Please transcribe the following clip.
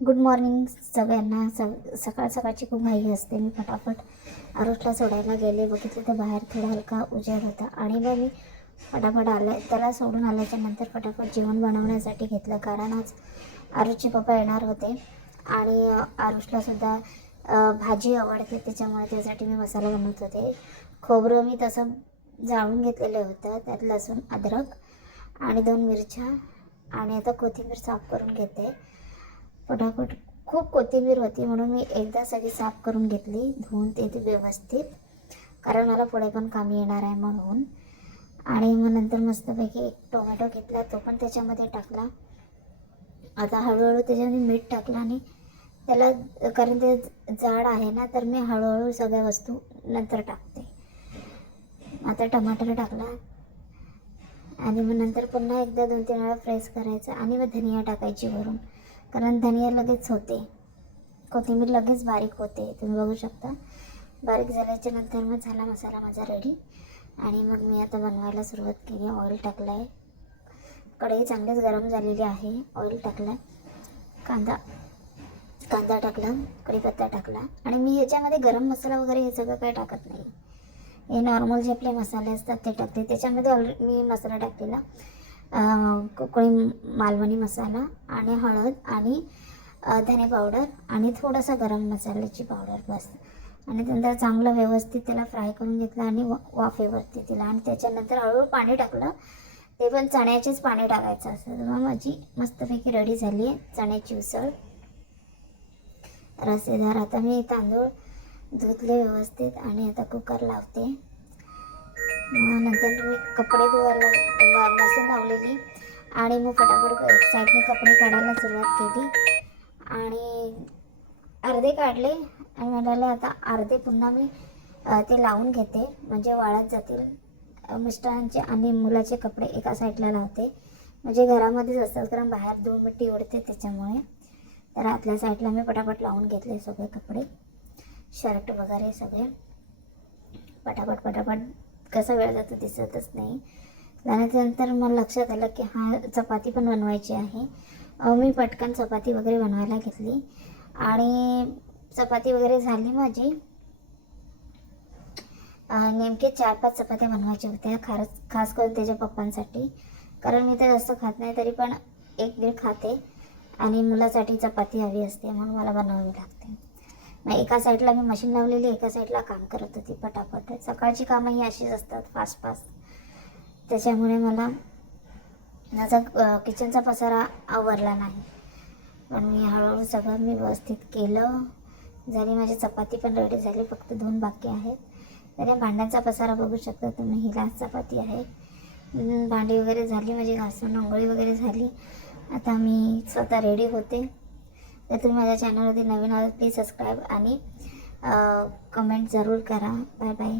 Good morning सगळ्यांना. सकाळ सकाळची खूप घाई असते. मी फटाफट आरुषला सोडायला गेले. बघितलं तर बाहेर थोडा हलका उजेड होता आणि मग मी फटाफट त्याला सोडून आल्याच्या नंतर फटाफट जेवण बनवण्यासाठी घेतलं, कारण आज आरुषचे पप्पा येणार होते आणि आरुषलासुद्धा भाजी आवडते, त्याच्यामुळे त्यासाठी मी मसाला बनवत होते. खोबरं मी तसं जाळून घेतलेलं होतं, त्यात लसूण, अद्रक आणि 2 मिरच्या आणि आता कोथिंबीर साफ करून घेते फटाफट. खूप कोथिंबीर होती म्हणून मी एकदा सगळी साफ करून घेतली, धुवून ते व्यवस्थित, कारण मला पुढे पण कामी येणार आहे म्हणून. आणि मग नंतर मस्तपैकी एक टोमॅटो घेतला, तो पण त्याच्यामध्ये टाकला. आता हळूहळू त्याच्यामध्ये मीठ टाकलं आणि त्याला, कारण ते जाड आहे ना, तर मी हळूहळू सगळ्या वस्तू नंतर टाकते. आता टमाटर टाकला आणि मग नंतर पुन्हा एकदा 2-3 वेळा प्रेस करायचं आणि मग धनिया टाकायची वरून, कारण धनिया लगेच होते, कोथिंबीर लगेच बारीक होते. तुम्ही बघू शकता. बारीक झाल्याच्या नंतर मग झाला मसाला माझा रेडी. आणि मग मी आता बनवायला सुरुवात केली. ऑइल टाकलं आहे, कढई चांगलीच गरम झालेली आहे. ऑइल टाकलं, कांदा टाकला, कढीपत्ता टाकला आणि मी याच्यामध्ये गरम मसाला वगैरे हे सगळं काही टाकत नाही. हे नॉर्मल जे आपले मसाले असतात ते टाकते. त्याच्यामध्ये ऑलरेडी मी मसाला टाकलेला, कोकणी मालवणी मसाला आणि हळद आणि धने पावडर आणि थोडासा गरम मसाल्याची पावडर, बस. आणि नंतर चांगलं व्यवस्थित त्याला फ्राय करून घेतलं आणि वाफेवरती दिला आणि त्याच्यानंतर हळूहळू पाणी टाकलं. ते पण चण्याचेच पाणी टाकायचं असतं. मग माझी मस्तपैकी रेडी झाली आहे चण्याची उसळ रसेदार. आता मी तांदूळ धुतले व्यवस्थित आणि आता कुकर लावते. मग नंतर मी कपडे धुवायला मशीन लावलेली आणि मग फटाफट एक साईडने कपडे काढायला सुरुवात केली आणि अर्धे काढले आणि म्हणाले आता अर्धे पुन्हा मी ते लावून घेते, म्हणजे वाळत जातील. मिस्टरांचे आणि मुलाचे कपडे एका साईडला लावते, म्हणजे घरामध्येच असतात, कारण बाहेर धूळ मिट्टी उडते त्याच्यामुळे. तर आतल्या साईडला मी पटापट लावून घेतले सगळे कपडे, शर्ट वगैरे सगळे. पटापट कसा वेळ जातो दिसतच नाही. त्यानंतर मला लक्षात आलं की चपाती पण बनवायची आहे. मी पटकन चपाती वगैरे बनवायला घेतली आणि चपाती वगैरे झाली माझी. नेमके 4-5 चपात्या बनवायच्या होत्या, खास करून त्याच्या पप्पांसाठी, कारण मी तर जास्त खात नाही, तरी पण 1-1.5 खाते आणि मुलासाठी चपाती हवी असते म्हणून मला बनवावी लागते. मग एका साईडला मी मशीन लावलेली, एका साईडला काम करत होती पटापट. सकाळची कामं ही अशीच असतात, फास्ट. त्याच्यामुळे मला माझा किचनचा पसारा आवरला नाही, पण मी हळूहळू सगळं मी व्यवस्थित केलं. झाली माझी चपाती पण रेडी झाली, फक्त 2 बाकी आहेत. तर या भांड्यांचा पसारा बघू शकता तुम्ही. ही लास्ट चपाती आहे. भांडी वगैरे झाली माझी घासून, अंघोळी वगैरे झाली. आता मी स्वतः रेडी होते. तर तुम्ही माझ्या चॅनलवरती नवीन आहात, प्लीज सबस्क्राईब आणि कमेंट जरूर करा. Bye bye.